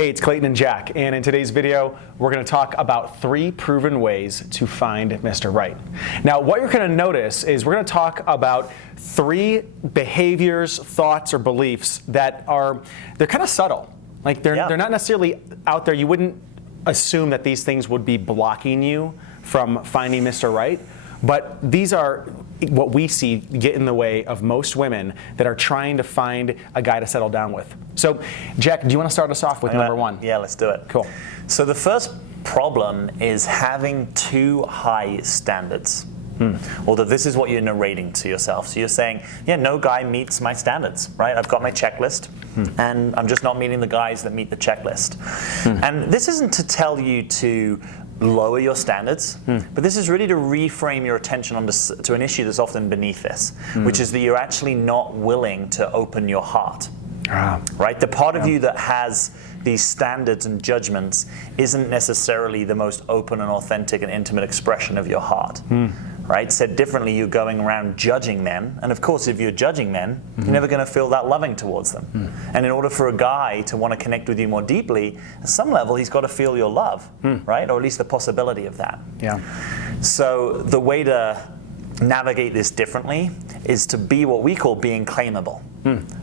Hey, it's Clayton and Jack, and in today's video, we're going to talk about 3 proven ways to find Mr. Right. Now, what you're going to notice is we're going to talk about 3 behaviors, thoughts, or beliefs that they're kind of subtle. Like they're not necessarily out there. You wouldn't assume that these things would be blocking you from finding Mr. Right, but these are what we see get in the way of most women that are trying to find a guy to settle down with. So, Jack, do you want to start us off with number 1? Yeah, let's do it. Cool. So the first problem is having too high standards. Although this is what you're narrating to yourself. So you're saying, yeah, no guy meets my standards, right? I've got my checklist, and I'm just not meeting the guys that meet the checklist. And this isn't to tell you to lower your standards, but this is really to reframe your attention to an issue that's often beneath this, which is that you're actually not willing to open your heart. Right? The part of you that has these standards and judgments isn't necessarily the most open and authentic and intimate expression of your heart. Right? Said differently, you're going around judging men, and of course if you're judging men, you're never going to feel that loving towards them. And in order for a guy to want to connect with you more deeply, at some level he's got to feel your love, right? Or at least the possibility of that. So the way to navigate this differently is to be what we call being claimable,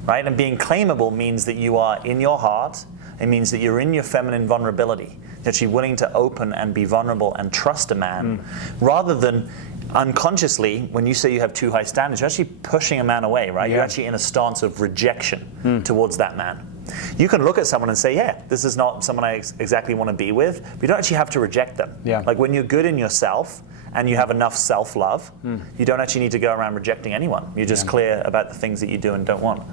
right? And being claimable means that you are in your heart. It means that you're in your feminine vulnerability, that you're willing to open and be vulnerable and trust a man, rather than unconsciously, when you say you have too high standards, you're actually pushing a man away, right? You're actually in a stance of rejection towards that man. You can look at someone and say, yeah, this is not someone I exactly want to be with, but you don't actually have to reject them. Like when you're good in yourself and you have enough self-love, you don't actually need to go around rejecting anyone. You're just clear about the things that you do and don't want.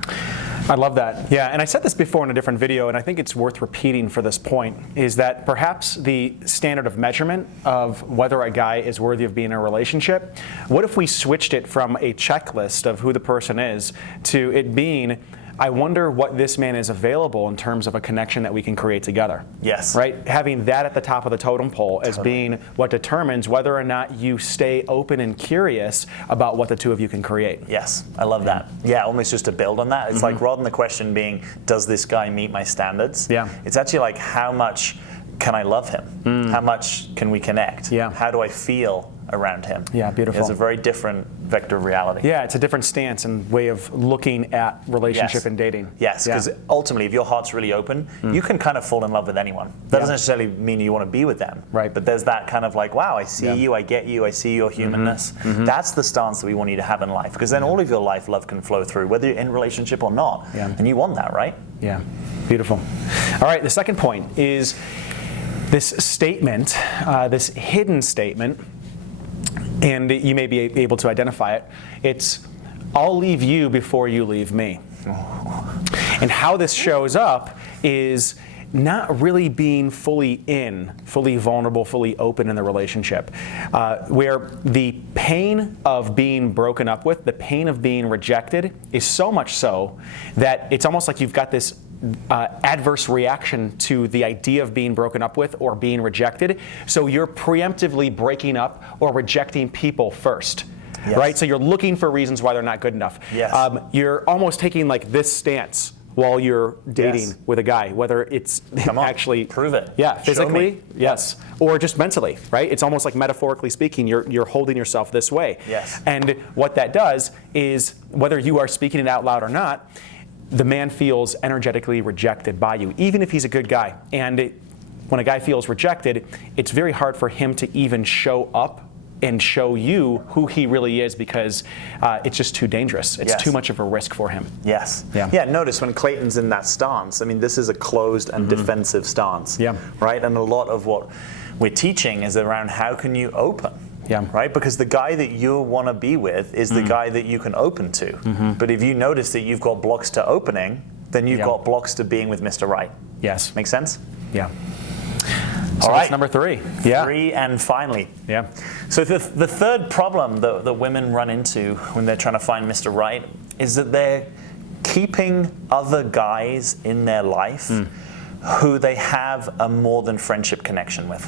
I love that. Yeah, and I said this before in a different video, and I think it's worth repeating for this point, is that perhaps the standard of measurement of whether a guy is worthy of being in a relationship, what if we switched it from a checklist of who the person is to it being, I wonder what this man is available in terms of a connection that we can create together. Yes. Right? Having that at the top of the totem pole as being what determines whether or not you stay open and curious about what the two of you can create. Yes, I love that. Yeah, almost just to build on that. It's like rather than the question being, does this guy meet my standards? It's actually like, how much can I love him? How much can we connect? How do I feel around him? Yeah, beautiful. It's a very different vector of reality. Yeah, it's a different stance and way of looking at relationship and dating. Yes, because ultimately, if your heart's really open, you can kind of fall in love with anyone. That doesn't necessarily mean you want to be with them. Right. But there's that kind of like, wow, I see you, I get you, I see your humanness. That's the stance that we want you to have in life, because then all of your life love can flow through, whether you're in a relationship or not. And you want that, right? Yeah, beautiful. All right, the second point is this statement, this hidden statement, and you may be able to identify it. It's, I'll leave you before you leave me. And how this shows up is not really being fully vulnerable, fully open in the relationship, where the pain of being broken up with, the pain of being rejected is so much so that it's almost like you've got this adverse reaction to the idea of being broken up with or being rejected. So you're preemptively breaking up or rejecting people first. Right? So you're looking for reasons why they're not good enough. You're almost taking like this stance while you're dating with a guy, whether it's actually prove it. Physically, or just mentally, right? It's almost like metaphorically speaking, you're holding yourself this way. And what that does is, whether you are speaking it out loud or not, the man feels energetically rejected by you, even if he's a good guy. And when a guy feels rejected, it's very hard for him to even show up and show you who he really is, because it's just too dangerous. It's too much of a risk for him. Notice when Clayton's in that stance, I mean, this is a closed and defensive stance. Right? And a lot of what we're teaching is around how can you open. Right? Because the guy that you want to be with is the guy that you can open to. But if you notice that you've got blocks to opening, then you've got blocks to being with Mr. Right. Make sense? So that's number 3. 3 and finally. So the third problem that women run into when they're trying to find Mr. Right is that they're keeping other guys in their life who they have a more than friendship connection with.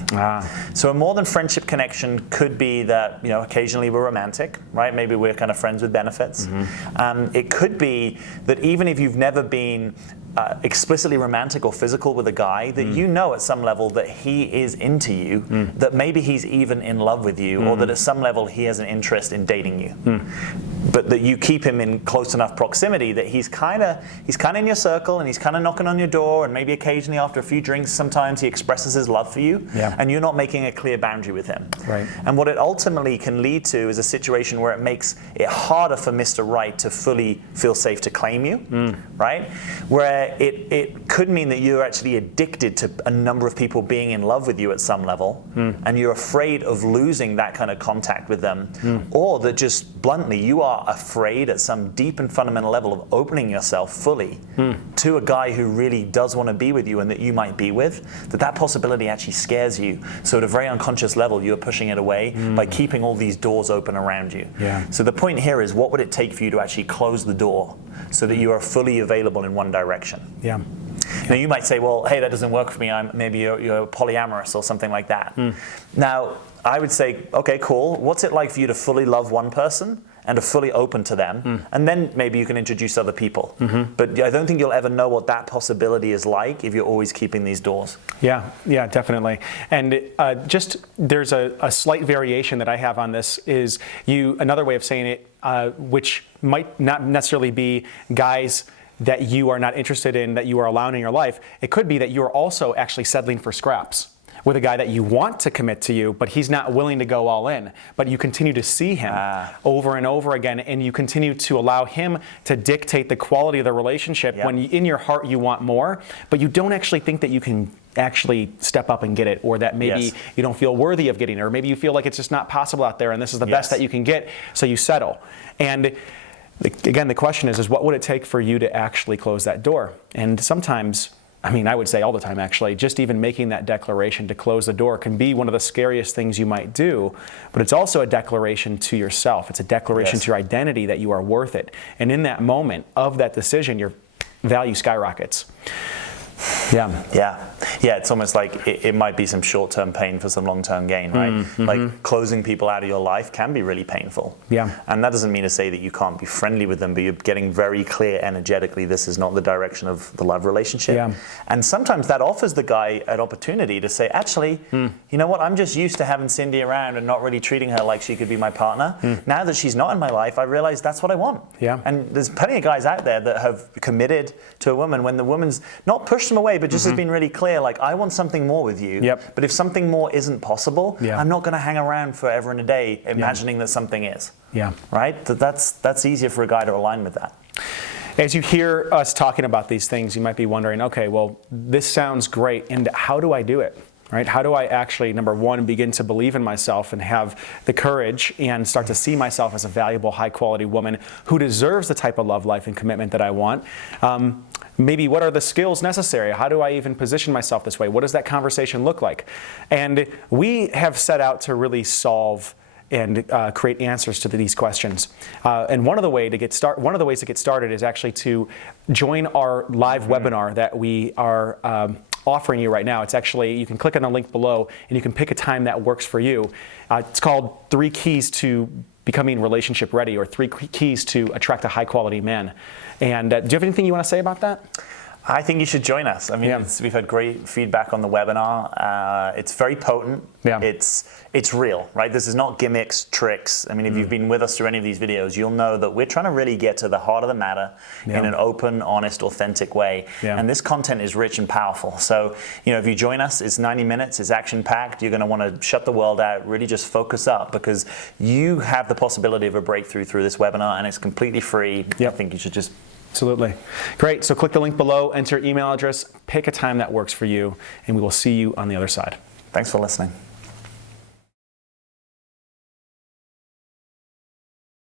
So a more than friendship connection could be that, you know, occasionally we're romantic, right? Maybe we're kind of friends with benefits. It could be that even if you've never been explicitly romantic or physical with a guy that you know at some level that he is into you, that maybe he's even in love with you, or that at some level he has an interest in dating you. But that you keep him in close enough proximity that he's kind of in your circle, and he's kind of knocking on your door, and maybe occasionally after a few drinks sometimes he expresses his love for you, and you're not making a clear boundary with him. Right. And what it ultimately can lead to is a situation where it makes it harder for Mr. Right to fully feel safe to claim you, right? Where it could mean that you're actually addicted to a number of people being in love with you at some level, and you're afraid of losing that kind of contact with them, or that just bluntly you are afraid at some deep and fundamental level of opening yourself fully to a guy who really does want to be with you and that you might be with, that possibility actually scares you. So at a very unconscious level, you're pushing it away by keeping all these doors open around you. So the point here is, what would it take for you to actually close the door so that you are fully available in one direction? Now you might say, well, hey, that doesn't work for me. Maybe you're polyamorous or something like that. Now I would say, okay, cool. What's it like for you to fully love one person and to fully open to them, and then maybe you can introduce other people. But I don't think you'll ever know what that possibility is like if you're always keeping these doors. Yeah, definitely. And just there's a slight variation that I have on this is another way of saying it, which might not necessarily be guys that you are not interested in, that you are allowing in your life. It could be that you are also actually settling for scraps with a guy that you want to commit to you, but he's not willing to go all in. But you continue to see him over and over again, and you continue to allow him to dictate the quality of the relationship when in your heart you want more, but you don't actually think that you can actually step up and get it, or that maybe you don't feel worthy of getting it, or maybe you feel like it's just not possible out there and this is the best that you can get, so you settle. And again, the question is what would it take for you to actually close that door? And sometimes, I would say all the time actually, just even making that declaration to close the door can be one of the scariest things you might do, but it's also a declaration to yourself. It's a declaration to your identity that you are worth it. And in that moment of that decision, your value skyrockets. It's almost like it might be some short-term pain for some long-term gain, right? Like closing people out of your life can be really painful. And that doesn't mean to say that you can't be friendly with them, but you're getting very clear energetically this is not the direction of the love relationship. And sometimes that offers the guy an opportunity to say, actually, you know what, I'm just used to having Cindy around and not really treating her like she could be my partner. Now that she's not in my life, I realize that's what I want. And there's plenty of guys out there that have committed to a woman when the woman's not pushed them away, but just has been really clear, like, I want something more with you, but if something more isn't possible, I'm not going to hang around forever and a day imagining that something is. Right? That's easier for a guy to align with that. As you hear us talking about these things, you might be wondering, okay, well, this sounds great, and how do I do it? Right? How do I actually, number one, begin to believe in myself and have the courage and start to see myself as a valuable, high-quality woman who deserves the type of love life and commitment that I want? Maybe what are the skills necessary? How do I even position myself this way? What does that conversation look like? And we have set out to really solve and create answers to these questions. And one of the ways to get started is actually to join our live webinar that we are offering you right now. It's actually, you can click on the link below and you can pick a time that works for you. It's called 3 Keys to Becoming Relationship Ready, or 3 Keys to Attract a High Quality Man. And do you have anything you want to say about that? I think you should join us. I mean, we've had great feedback on the webinar. It's very potent. It's real, right? This is not gimmicks, tricks. I mean, if you've been with us through any of these videos, you'll know that we're trying to really get to the heart of the matter in an open, honest, authentic way. And this content is rich and powerful. So, if you join us, it's 90 minutes, it's action-packed. You're going to want to shut the world out, really just focus up, because you have the possibility of a breakthrough through this webinar, and it's completely free. I think you should just... Absolutely. Great. So click the link below, enter your email address, pick a time that works for you, and we will see you on the other side. Thanks for listening.